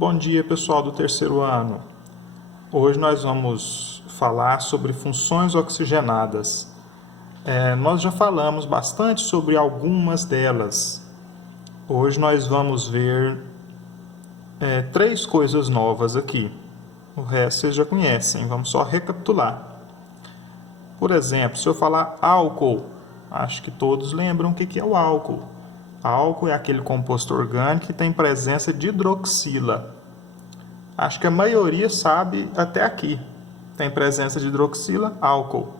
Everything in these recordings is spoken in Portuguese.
Bom dia, pessoal do terceiro ano. Hoje nós vamos falar sobre funções oxigenadas. Nós já falamos bastante sobre algumas delas. Hoje nós vamos ver três coisas novas aqui. O resto vocês já conhecem, vamos só recapitular. Por exemplo, se eu falar álcool, acho que todos lembram o que é o álcool. Álcool é aquele composto orgânico que tem presença de hidroxila. Acho que a maioria sabe até aqui. Tem presença de hidroxila, álcool.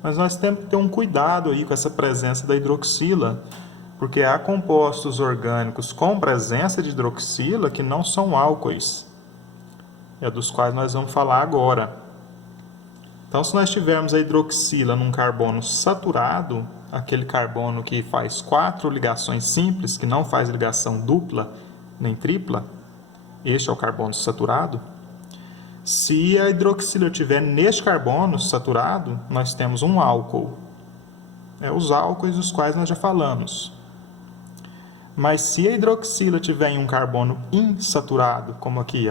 Mas nós temos que ter um cuidado aí com essa presença da hidroxila, porque há compostos orgânicos com presença de hidroxila que não são álcoois. É dos quais nós vamos falar agora. Então, se nós tivermos a hidroxila num carbono saturado, aquele carbono que faz 4 ligações simples, que não faz ligação dupla nem tripla, este é o carbono saturado. Se a hidroxila estiver neste carbono saturado, nós temos um álcool. Os álcoois dos quais nós já falamos. Mas se a hidroxila estiver em um carbono insaturado, como aqui,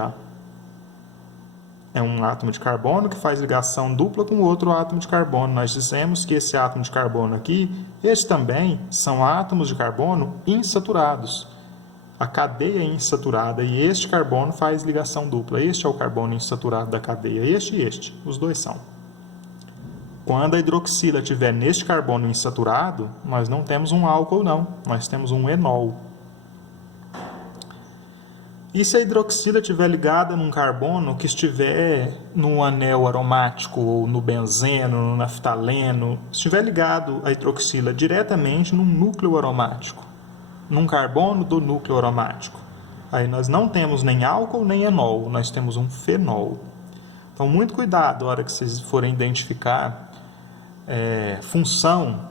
é um átomo de carbono que faz ligação dupla com outro átomo de carbono. Nós dissemos que esse átomo de carbono aqui, estes também são átomos de carbono insaturados. A cadeia é insaturada e este carbono faz ligação dupla. Este é o carbono insaturado da cadeia, este e este, os dois são. Quando a hidroxila estiver neste carbono insaturado, nós não temos um álcool não, nós temos um enol. E se a hidroxila estiver ligada num carbono que estiver num anel aromático, ou no benzeno, no naftaleno, estiver ligado a hidroxila diretamente num núcleo aromático, num carbono do núcleo aromático, aí nós não temos nem álcool nem enol, nós temos um fenol. Então, muito cuidado na hora que vocês forem identificar função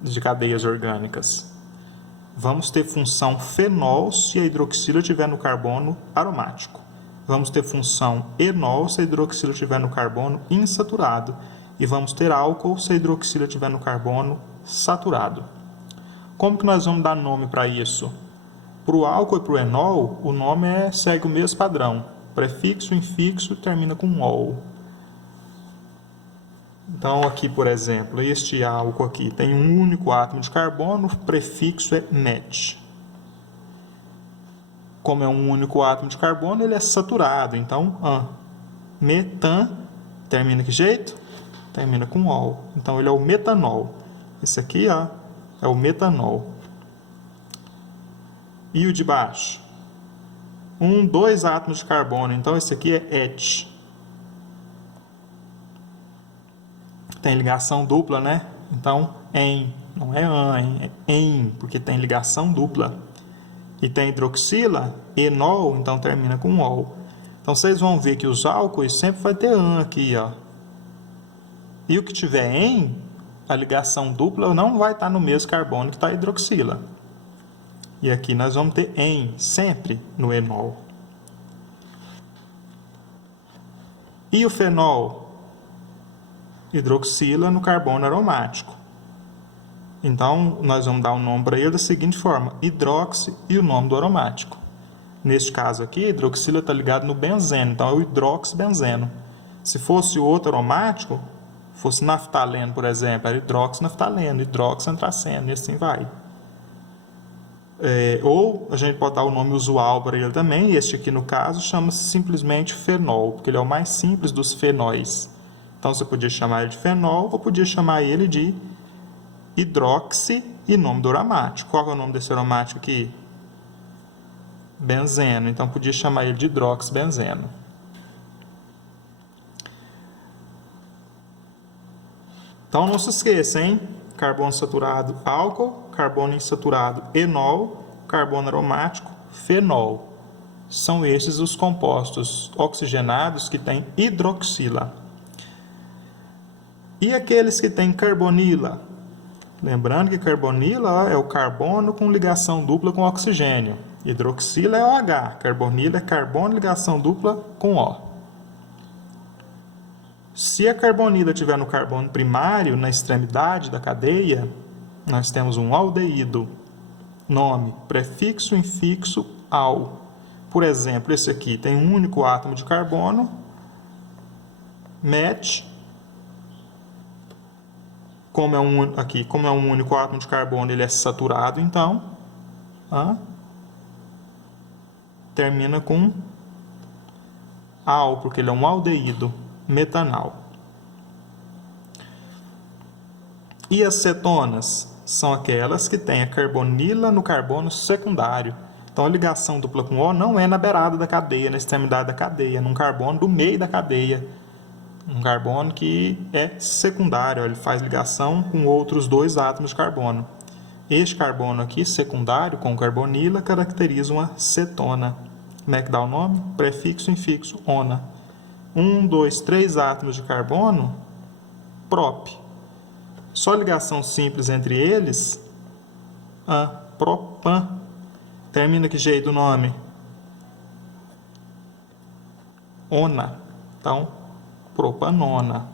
de cadeias orgânicas. Vamos ter função fenol se a hidroxila estiver no carbono aromático. Vamos ter função enol se a hidroxila estiver no carbono insaturado. E vamos ter álcool se a hidroxila estiver no carbono saturado. Como que nós vamos dar nome para isso? Para o álcool e para o enol, o nome segue o mesmo padrão. Prefixo, infixo, termina com ol. Então, aqui, por exemplo, este álcool aqui tem um único átomo de carbono, o prefixo é met. Como é um único átomo de carbono, ele é saturado. Então, metan, termina que jeito? Termina com ol. Então, ele é o metanol. Esse aqui, é o metanol. E o de baixo? 2 átomos de carbono. Então, esse aqui é et. Tem ligação dupla, né? Então, en, não é an, é en, porque tem ligação dupla. E tem hidroxila, enol, então termina com ol. Então, vocês vão ver que os álcoois sempre vai ter an aqui, E o que tiver en, a ligação dupla não vai estar no mesmo carbono que está a hidroxila. E aqui nós vamos ter en, sempre no enol. E o fenol? Hidroxila no carbono aromático. Então, nós vamos dar um nome para ele da seguinte forma: hidroxi e o nome do aromático. Neste caso aqui, a hidroxila está ligada no benzeno, então é o hidroxibenzeno. Se fosse outro aromático, fosse naftaleno, por exemplo, era hidroxinaftaleno, hidroxiantraceno, e assim vai. Ou a gente pode dar o nome usual para ele também, e este aqui no caso chama-se simplesmente fenol, porque ele é o mais simples dos fenóis. Então, você podia chamar ele de fenol ou podia chamar ele de hidroxi e nome do aromático. Qual é o nome desse aromático aqui? Benzeno. Então, podia chamar ele de hidroxibenzeno. Então, não se esqueça, hein? Carbono saturado, álcool. Carbono insaturado, enol. Carbono aromático, fenol. São esses os compostos oxigenados que têm hidroxila. E aqueles que têm carbonila? Lembrando que carbonila é o carbono com ligação dupla com oxigênio. Hidroxila é OH. Carbonila é carbono ligação dupla com O. Se a carbonila estiver no carbono primário, na extremidade da cadeia, nós temos um aldeído. Nome, prefixo, infixo, al. Por exemplo, esse aqui tem um único átomo de carbono, MET. Como é um único átomo de carbono, ele é saturado, então, termina com al, porque ele é um aldeído metanal. E as cetonas são aquelas que têm a carbonila no carbono secundário. Então, a ligação dupla com O não é na beirada da cadeia, na extremidade da cadeia, num carbono do meio da cadeia. Um carbono que é secundário, ele faz ligação com outros dois átomos de carbono. Este carbono aqui, secundário, com carbonila, caracteriza uma cetona. Como é que dá o nome? Prefixo, infixo, ona. 1, 2, 3 átomos de carbono, prop. Só ligação simples entre eles, propan. Termina que jeito o nome? Ona. Então, propanona.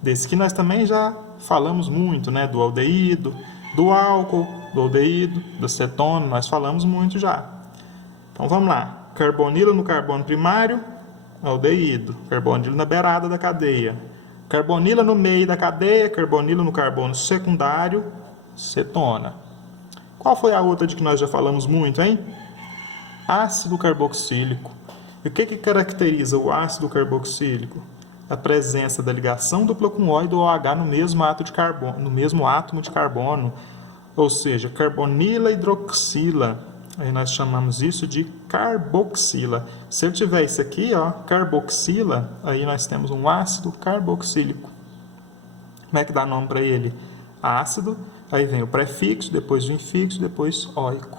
Desse que nós também já falamos muito, né? Do aldeído, do álcool, do aldeído, da cetona, nós falamos muito já. Então vamos lá. Carbonila no carbono primário, aldeído. Carbonila na beirada da cadeia. Carbonila no meio da cadeia, carbonila no carbono secundário, cetona. Qual foi a outra de que nós já falamos muito, hein? Ácido carboxílico. E o que caracteriza o ácido carboxílico? A presença da ligação dupla com O e do OH no mesmo átomo de carbono. Ou seja, carbonila hidroxila. Aí nós chamamos isso de carboxila. Se eu tiver isso aqui, carboxila, aí nós temos um ácido carboxílico. Como é que dá nome para ele? Ácido, aí vem o prefixo, depois o infixo, depois óico.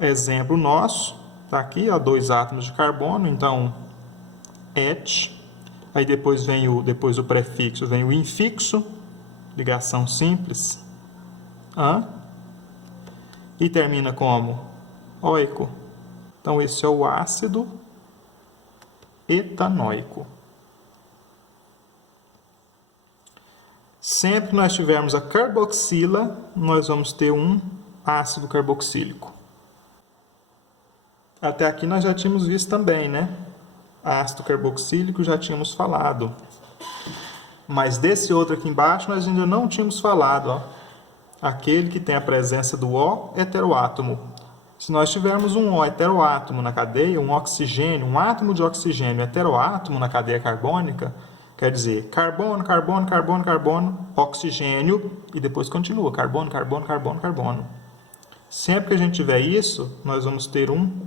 Exemplo nosso, tá aqui, 2 átomos de carbono, então et. Aí depois o prefixo, vem o infixo, ligação simples, e termina como óico. Então esse é o ácido etanóico. Sempre que nós tivermos a carboxila, nós vamos ter um ácido carboxílico. Até aqui nós já tínhamos visto também, né? Ácido carboxílico já tínhamos falado. Mas desse outro aqui embaixo nós ainda não tínhamos falado, Aquele que tem a presença do O heteroátomo. Se nós tivermos um O heteroátomo na cadeia, um oxigênio, um átomo de oxigênio heteroátomo na cadeia carbônica, quer dizer, carbono, carbono, carbono, carbono, oxigênio, e depois continua, carbono, carbono, carbono, carbono. Sempre que a gente tiver isso, nós vamos ter um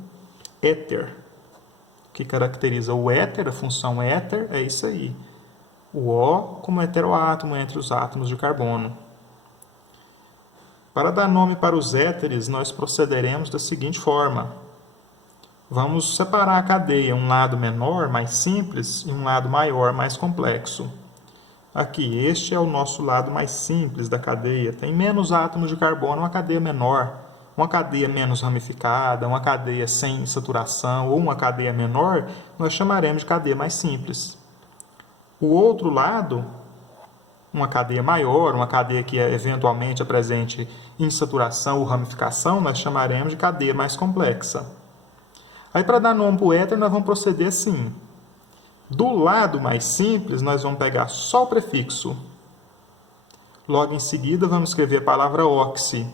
éter, que caracteriza o éter, a função éter, é isso aí. O O como heteroátomo entre os átomos de carbono. Para dar nome para os éteres, nós procederemos da seguinte forma. Vamos separar a cadeia, um lado menor, mais simples, e um lado maior, mais complexo. Aqui, este é o nosso lado mais simples da cadeia. Tem menos átomos de carbono, uma cadeia menor. Uma cadeia menos ramificada, uma cadeia sem saturação ou uma cadeia menor, nós chamaremos de cadeia mais simples. O outro lado, uma cadeia maior, uma cadeia que eventualmente apresente insaturação ou ramificação, nós chamaremos de cadeia mais complexa. Aí, para dar nome para o éter, nós vamos proceder assim. Do lado mais simples, nós vamos pegar só o prefixo. Logo em seguida, vamos escrever a palavra oxi.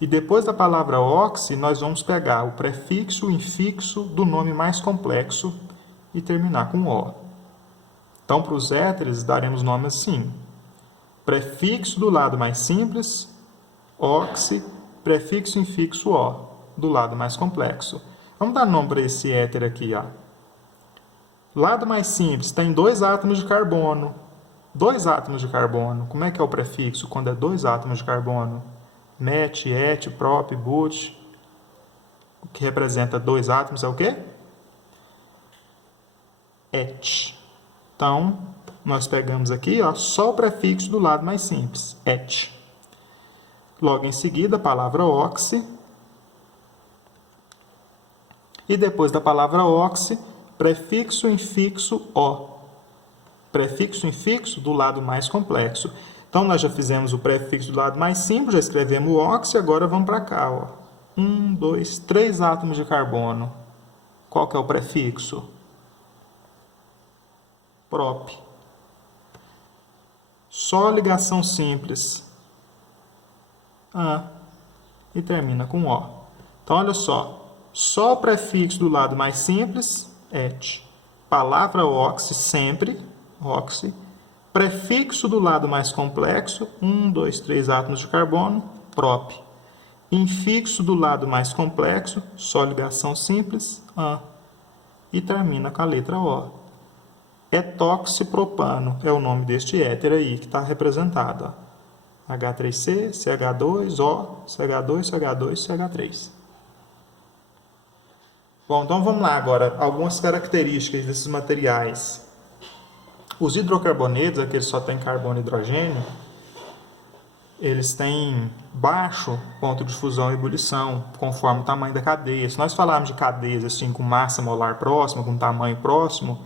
E depois da palavra oxi, nós vamos pegar o prefixo, o infixo do nome mais complexo e terminar com O. Então, para os éteres, daremos nome assim. Prefixo do lado mais simples, oxi, prefixo infixo O, do lado mais complexo. Vamos dar nome para esse éter aqui, Lado mais simples, tem 2 átomos de carbono. 2 átomos de carbono. Como é que é o prefixo quando é 2 átomos de carbono? Met, et, prop, but. O que representa 2 átomos é o quê? Et. Então, nós pegamos aqui só o prefixo do lado mais simples, et. Logo em seguida, a palavra oxi. E depois da palavra oxi, prefixo, infixo, O. Prefixo, infixo do lado mais complexo. Então, nós já fizemos o prefixo do lado mais simples, já escrevemos o oxi, agora vamos para cá, 2, 3 átomos de carbono. Qual que é o prefixo? Prop. Só ligação simples. E termina com O. Então, olha só o prefixo do lado mais simples, et. Palavra oxi, sempre, oxi. Prefixo do lado mais complexo, 1, 2, 3 átomos de carbono, prop. Infixo do lado mais complexo, só ligação simples, an. E termina com a letra O. Etoxipropano é o nome deste éter aí que está representado. Ó. H3C, CH2, O, CH2, CH2, CH3. Bom, então vamos lá agora. Algumas características desses materiais. Os hidrocarbonetos, aqueles que só têm carbono e hidrogênio, eles têm baixo ponto de fusão e ebulição, conforme o tamanho da cadeia. Se nós falarmos de cadeias assim, com massa molar próxima, com tamanho próximo,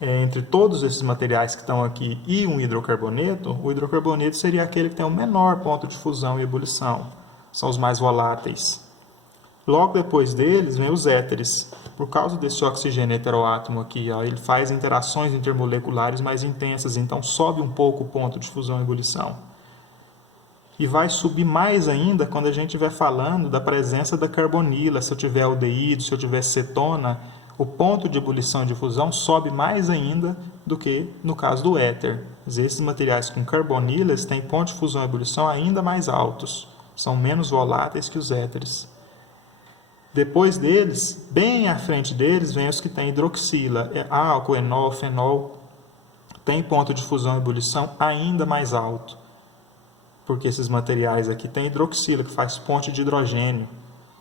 entre todos esses materiais que estão aqui e um hidrocarboneto, o hidrocarboneto seria aquele que tem o menor ponto de fusão e ebulição. São os mais voláteis. Logo depois deles vem os éteres. Por causa desse oxigênio heteroátomo aqui, ó, ele faz interações intermoleculares mais intensas, então sobe um pouco o ponto de fusão e ebulição. E vai subir mais ainda quando a gente estiver falando da presença da carbonila. Se eu tiver aldeído, se eu tiver cetona, o ponto de ebulição e de fusão sobe mais ainda do que no caso do éter. Esses materiais com carbonilas têm ponto de fusão e ebulição ainda mais altos. São menos voláteis que os éteres. Depois deles, bem à frente deles, vem os que têm hidroxila, álcool, enol, fenol, tem ponto de fusão e ebulição ainda mais alto, porque esses materiais aqui têm hidroxila, que faz ponte de hidrogênio.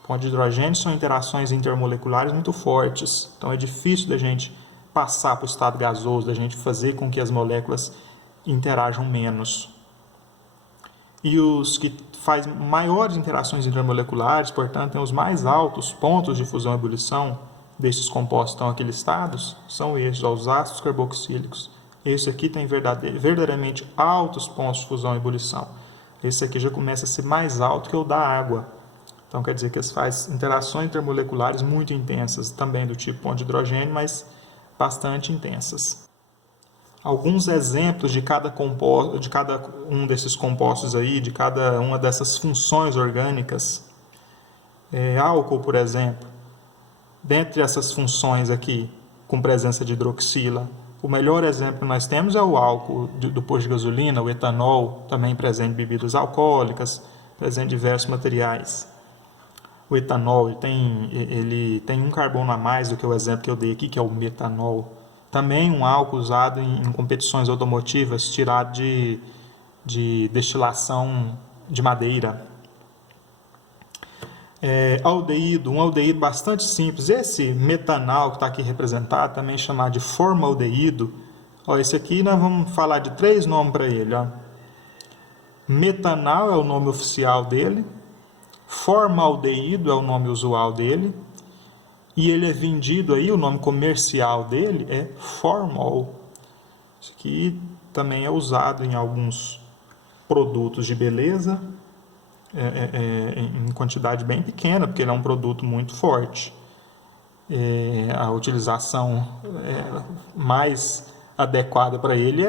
Ponte de hidrogênio são interações intermoleculares muito fortes, então é difícil da gente passar para o estado gasoso, da gente fazer com que as moléculas interajam menos. E os que fazem maiores interações intermoleculares, portanto, têm os mais altos pontos de fusão e ebulição desses compostos que estão aqui listados, são esses, os ácidos carboxílicos. Esse aqui tem verdadeiramente altos pontos de fusão e ebulição. Esse aqui já começa a ser mais alto que o da água. Então, quer dizer que eles fazem interações intermoleculares muito intensas, também do tipo ponto de hidrogênio, mas bastante intensas. Alguns exemplos de cada um desses compostos aí, de cada uma dessas funções orgânicas. Álcool, por exemplo, dentre essas funções aqui, com presença de hidroxila, o melhor exemplo que nós temos é o álcool do posto de gasolina, o etanol, também presente em bebidas alcoólicas, presente em diversos materiais. O etanol ele tem um carbono a mais do que o exemplo que eu dei aqui, que é o metanol. Também um álcool usado em competições automotivas, tirado de destilação de madeira. Aldeído, um aldeído bastante simples. Esse metanal que está aqui representado, também chamado de formaldeído. Esse aqui nós vamos falar de 3 nomes para ele. Metanal é o nome oficial dele. Formaldeído é o nome usual dele. E ele é vendido aí, o nome comercial dele é formol. Isso aqui também é usado em alguns produtos de beleza, em quantidade bem pequena, porque ele é um produto muito forte. A utilização mais adequada para ele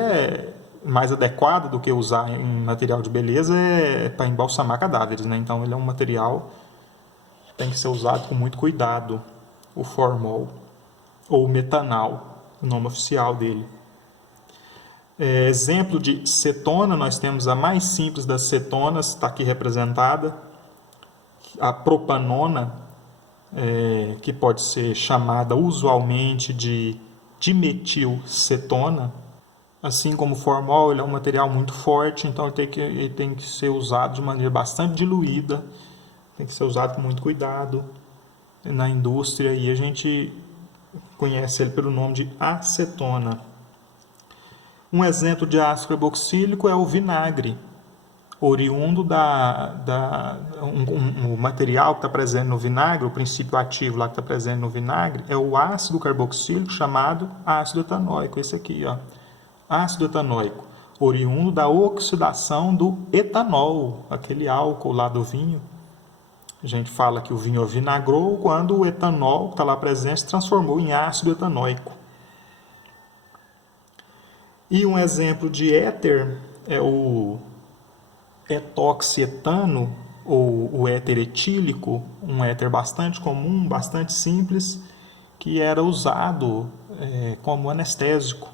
mais adequada do que usar em material de beleza para embalsamar cadáveres, né? Então ele é um material que tem que ser usado com muito cuidado. O formol, ou metanal, o nome oficial dele. Exemplo de cetona, nós temos a mais simples das cetonas, está aqui representada, a propanona, que pode ser chamada usualmente de dimetilcetona. Assim como o formol, ele é um material muito forte, então ele tem que ser usado de maneira bastante diluída, tem que ser usado com muito cuidado na indústria, e a gente conhece ele pelo nome de acetona. Um exemplo de ácido carboxílico é o vinagre, oriundo o material que está presente no vinagre, o princípio ativo lá que está presente no vinagre, é o ácido carboxílico chamado ácido etanóico, esse aqui, ácido etanóico, oriundo da oxidação do etanol, aquele álcool lá do vinho. A gente fala que o vinho vinagrou quando o etanol que está lá presente se transformou em ácido etanóico. E um exemplo de éter é o etoxietano, ou o éter etílico, um éter bastante comum, bastante simples, que era usado como anestésico.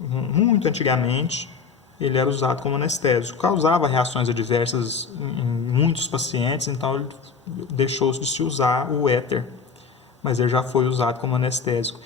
Muito antigamente, ele era usado como anestésico. Causava reações adversas em muitos pacientes, então deixou-se de se usar o éter, mas ele já foi usado como anestésico.